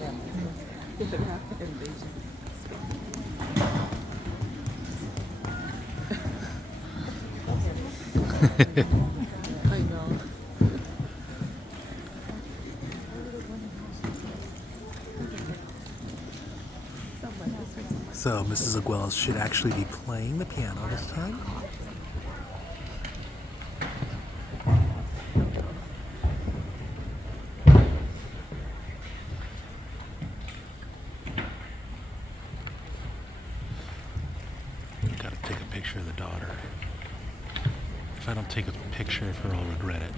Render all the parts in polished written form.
I know. So Mrs. Aguilas should actually be playing the piano this time. Gotta take a picture of the daughter. If I don't take a picture of her, I'll regret it.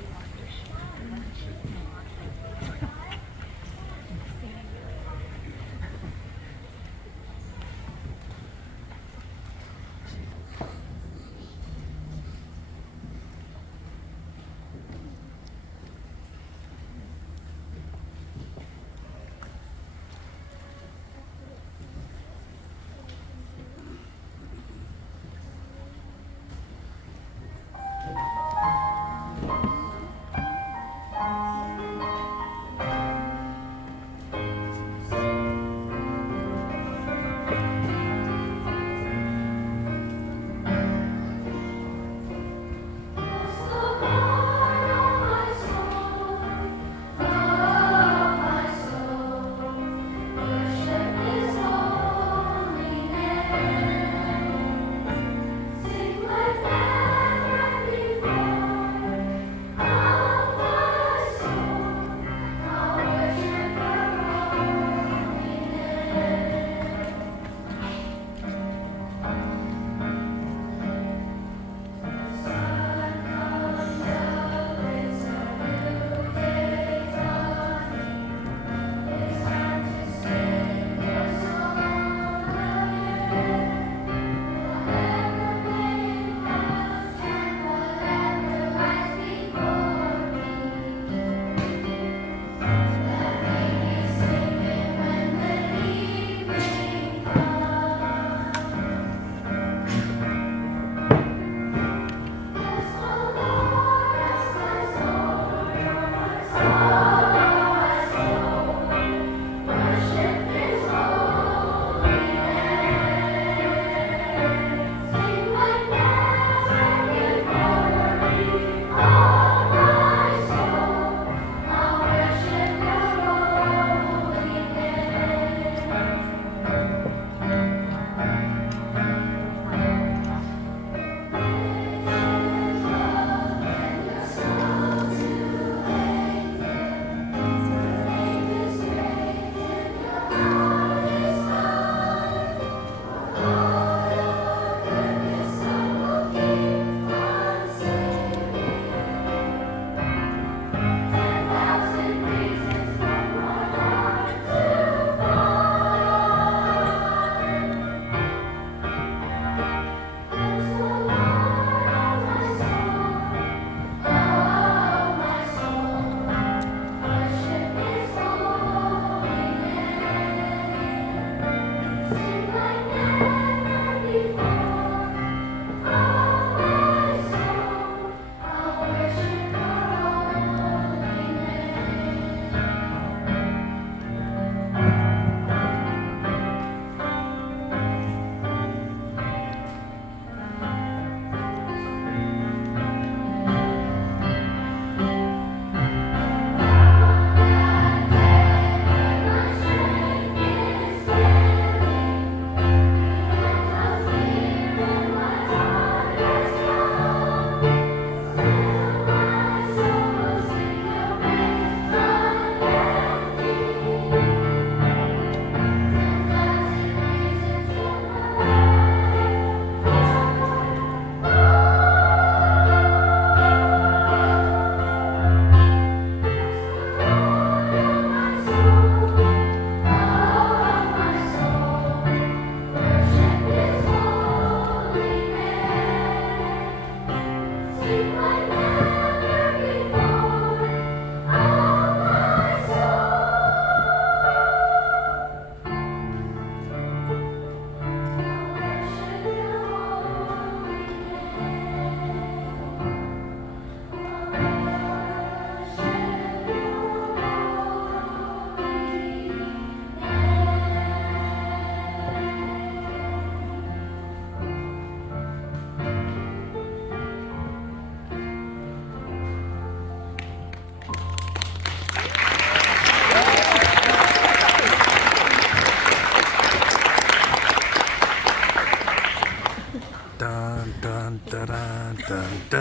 Hey,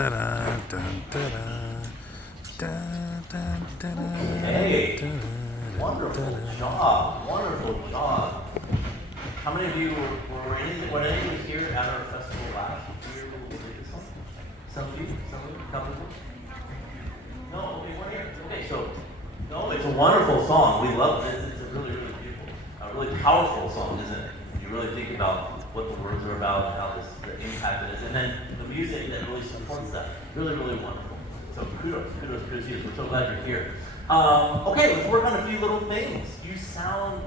wonderful job, wonderful job. How many of you were any of you here at our festival last year? Some of you, a couple of you? No, okay, we're here. Okay, so, no, it's a wonderful song. We love it. It's a really, really beautiful, a really powerful song, isn't it? You really think about what the words are about and how the impact it is. And then the music that really supports that. Really, really wonderful. So kudos to you. We're so glad you're here. Okay, let's work on a few little things. You sound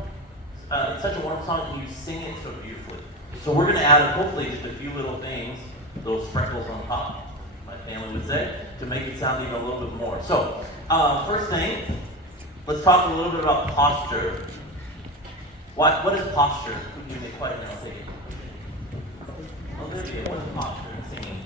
it's such a wonderful song, and you sing it so beautifully. So we're going to add, hopefully, just a few little things, little sprinkles on top, my family would say, to make it sound even a little bit more. So, first thing, let's talk a little bit about posture. What is posture? You may quiet now, say it. Olivia, what is posture in singing?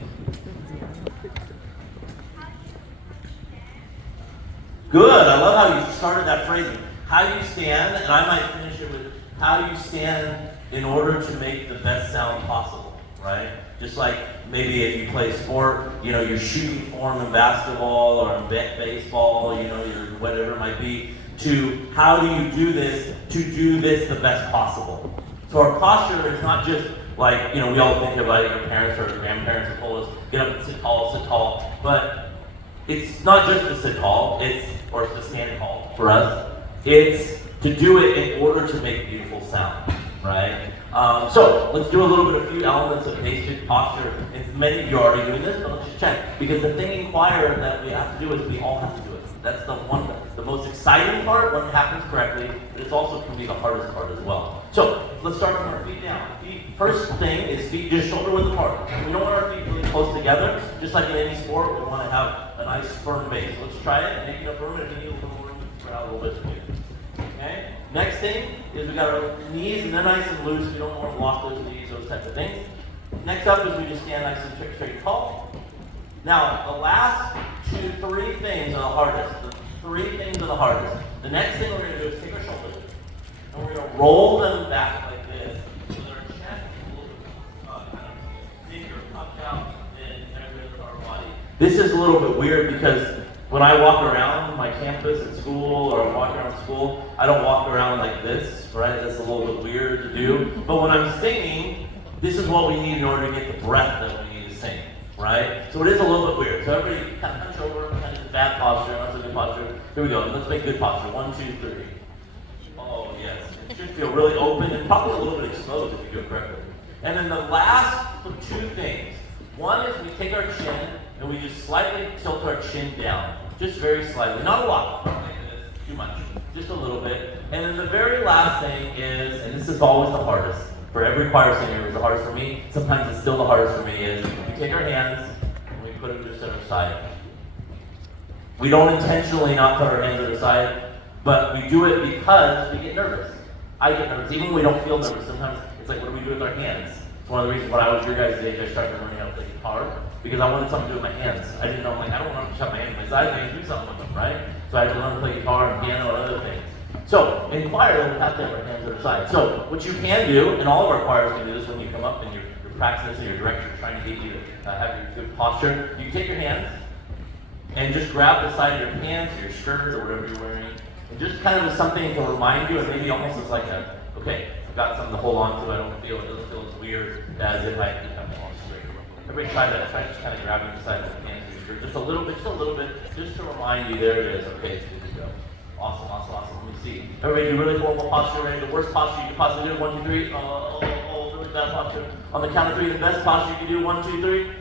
Good, I love how you started that phrasing. How you stand, and I might finish it with how you stand in order to make the best sound possible, right? Just like maybe if you play sport, your shooting form in basketball or in baseball, your whatever it might be, to how do you do this to do this the best possible. So our posture is not just like, we all think of like our parents or grandparents who told us, get up and sit tall, but it's not just to sit tall, or to stand tall for us. It's to do it in order to make beautiful sound, right? So let's do a few elements of basic posture. And many of you are already doing this, but let's just check. Because the thing in choir that we have to do is we all have to do it. That's the most exciting part when it happens correctly, but it's also can be the hardest part as well. So let's start from our feet down. First thing is feet just shoulder width apart. We don't want our feet really close together. Just like in any sport, we want to have a nice firm base. Let's try it and make enough room. If you need a little room, spread out a little bit. Okay? Next thing is we got our knees and they're nice and loose. We don't want to block those knees, those types of things. Next up is we just stand nice and straight tall. Now, the last 3 things are the hardest. The 3 things are the hardest. The next thing we're going to do is take our shoulders and we're going to roll them back like this so that our chest is a little bit bigger, puffed out than our body. This is a little bit weird because when I walk around my campus at school or I'm walking around school, I don't walk around like this, right? That's a little bit weird to do. But when I'm singing, this is what we need in order to get the breath that we need to sing, right? So it is a little bit weird. So everybody kind of hunch over, kind of bad posture, not so good posture. Here we go. Let's make good posture. 1, 2, 3. Oh, yes. It should feel really open and probably a little bit exposed if you do it correctly. And then the last 2 things. One is we take our chin and we just slightly tilt our chin down. Just very slightly. Not a lot. Not like this. Too much. Just a little bit. And then the very last thing is, and this is always the hardest, for every choir singer, it's the hardest for me. Sometimes it's still the hardest for me, is we take our hands and we put them just at our side. We don't intentionally not put our hands at our side, but we do it because we get nervous. I get nervous. Even when we don't feel nervous, sometimes it's like, what do we do with our hands? It's one of the reasons when I was your guys' age, I started learning how to play guitar, because I wanted something to do with my hands. I didn't know, I don't want to shut my hands to my sides, I can do something with them, right? So I had to learn to play guitar and piano and other things. So, in choir, we have to have our hands at our side. So, what you can do, and all of our choirs can do this when you come up and you're practicing and your director trying to get you to have your good posture, you take your hands and just grab the side of your pants or your skirt or whatever you're wearing, and just kind of as something to remind you, and maybe almost as like a, okay, I've got something to hold on to, I don't feel it, doesn't feel as weird as if I become all straight. Everybody try that, try just kind of grabbing the side of the pants or your skirt, just a little bit, just to remind you, there it is, okay, it's good to go. Awesome. Let me see. Everybody do really horrible posture, ready? The worst posture you can possibly do, 1, 2, 3. Really bad posture. On the count of 3, the best posture you can do, 1, 2, 3.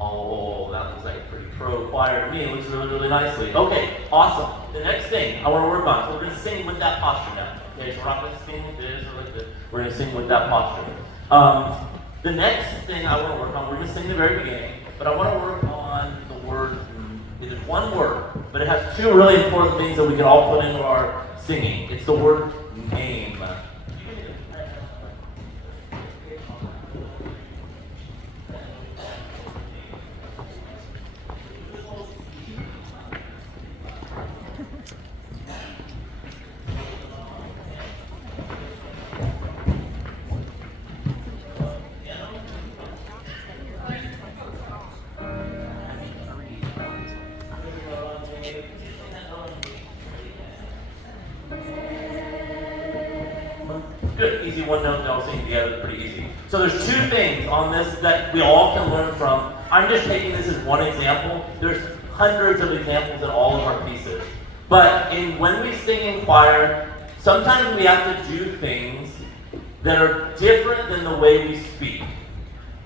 Oh, that looks like a pretty pro choir to me. It looks really, really nicely. Okay, awesome. The next thing I want to work on, so we're going to sing with that posture now. Okay, so we're not going to sing with this or like this. We're going to sing with that posture. The next thing I want to work on, we're going to sing the very beginning, but I want to work on the word. It is one word, but it has 2 really important things that we can all put into our singing. It's the word name. Good, easy one note, they're all singing together, pretty easy. So there's two things on this that we all can learn from. I'm just taking this as one example. There's hundreds of examples in all of our pieces. But when we sing in choir, sometimes we have to do things that are different than the way we speak.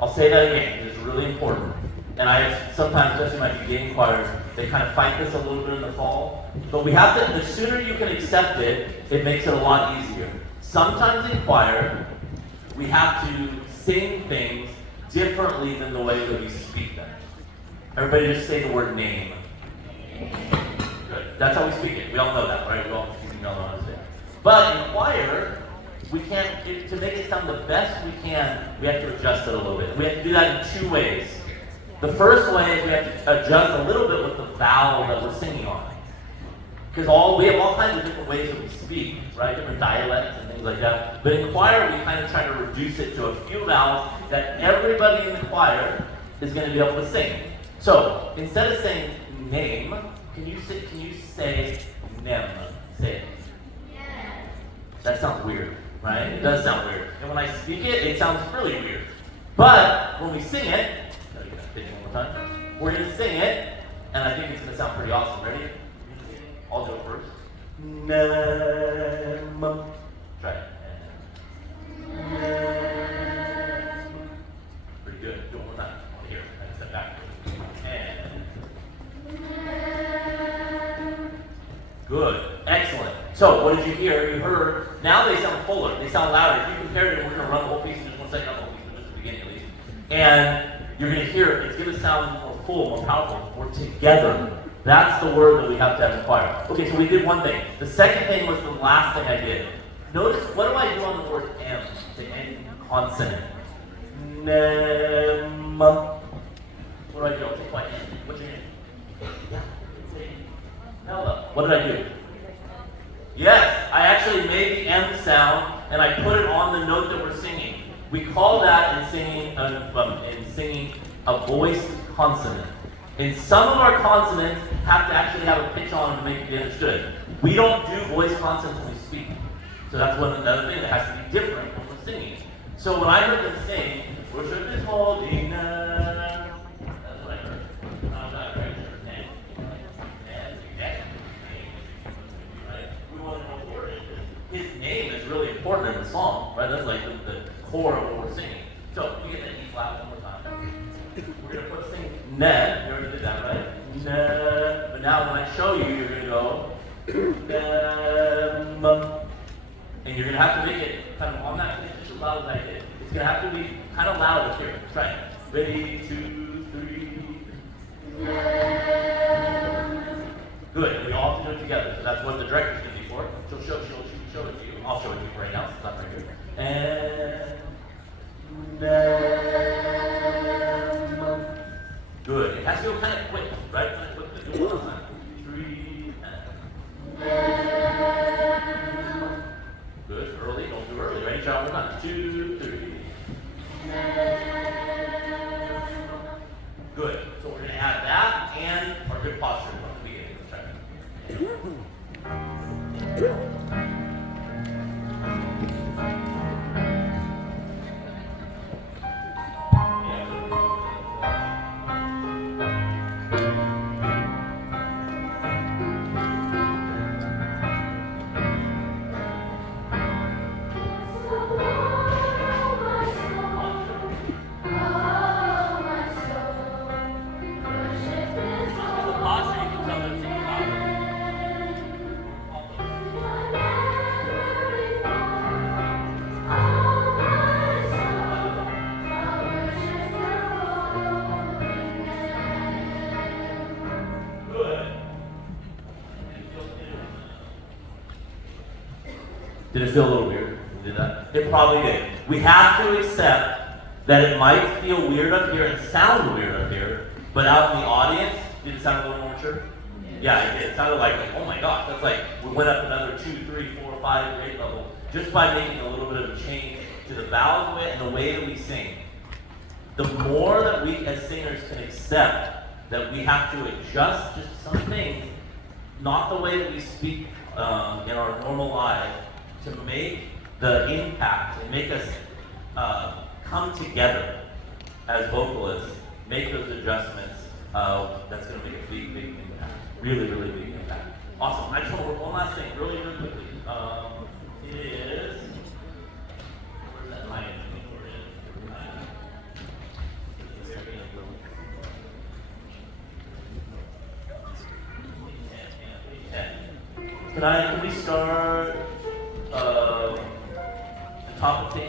I'll say that again, it's really important. And I have sometimes, especially my beginning choirs, they kind of fight this a little bit in the fall. But we have to, the sooner you can accept it, it makes it a lot easier. Sometimes in choir, we have to sing things differently than the way that we speak them. Everybody just say the word name. Good. That's how we speak it. We all know that, right? We all know how to say it. But in choir, we can't, to make it sound the best we can, we have to adjust it a little bit. We have to do that in two ways. The first way is we have to adjust a little bit with the vowel that we're singing on. Because we have all kinds of different ways that we speak, right? Different dialects and things like that. But in choir, we kind of try to reduce it to a few vowels that everybody in the choir is going to be able to sing. So, instead of saying name, can you say nem? Say it. That sounds weird, right? It does sound weird. And when I speak it, it sounds really weird. But when we sing it, one more time, we're going to sing it, and I think it's going to sound pretty awesome. Ready? I'll go first. Nem. Try it. Nem. Pretty good. Do it one more time. I want to hear it. And step back. And. Good. Excellent. So, what did you hear? You heard, now they sound fuller. They sound louder. If you compared it, we're going to run the whole piece in just 1 second, not the whole piece, but just the beginning at least. And you're going to hear it. It's going to sound more full, more powerful. We're together. That's the word that we have to have in choir. Okay, so we did one thing. The second thing was the last thing I did. Notice, what do I do on the word M, the N consonant? Nem. What do I do? I'll take my N. What's your name? Yeah. Ella. What did I do? Yes, I actually made the M sound and I put it on the note that we're singing. We call that in singing a voiced consonant. And some of our consonants have to actually have a pitch on them to make it be understood. We don't do voiced consonants when we speak. So that's another thing that has to be different when we're singing. So when I heard them sing, worship is holy now. That's what I heard. I'm not very sure his name. We want to know what word it is. His name is really important in the song, right? That's like the core of what we're singing. So you get that E flat one more time. We're going to sing ne. You already did that, right? Ne. But now when I show you, you're going to go nem. And you're going to have to make it kind of on that pitch just as loud as I did. It's going to have to be kind of loud up here. Try it. Ready, 2, 3. Nem. Good. We all have to do it together. So that's what the director's going to be for. She'll show it to you. I'll show it to you right now. It's not right here. And nem. Good. It has to go kind of quick, right? Kind of quick. Do it one time. 3 and. Good. Early. Don't do early. Ready? Try one time. 2, 3. Good. So we're going to add that and our good posture from the beginning. Let's try it. Did it feel a little weird when we did that? It probably did. We have to accept that it might feel weird up here and sound weird up here, but out in the audience, did it sound a little more mature? Yeah, it did. It sounded like, oh my gosh, that's like, we went up another 2, 3, 4, 5 grade level just by making a little bit of a change to the vowels of it and the way that we sing. The more that we as singers can accept that we have to adjust just some things, not the way that we speak in our normal lives, to make the impact and make us come together as vocalists, make those adjustments, that's going to make a big, big impact. Really, really big impact. Awesome. I just want to work one last thing really, really quickly. Where's that line? Can we start the top of page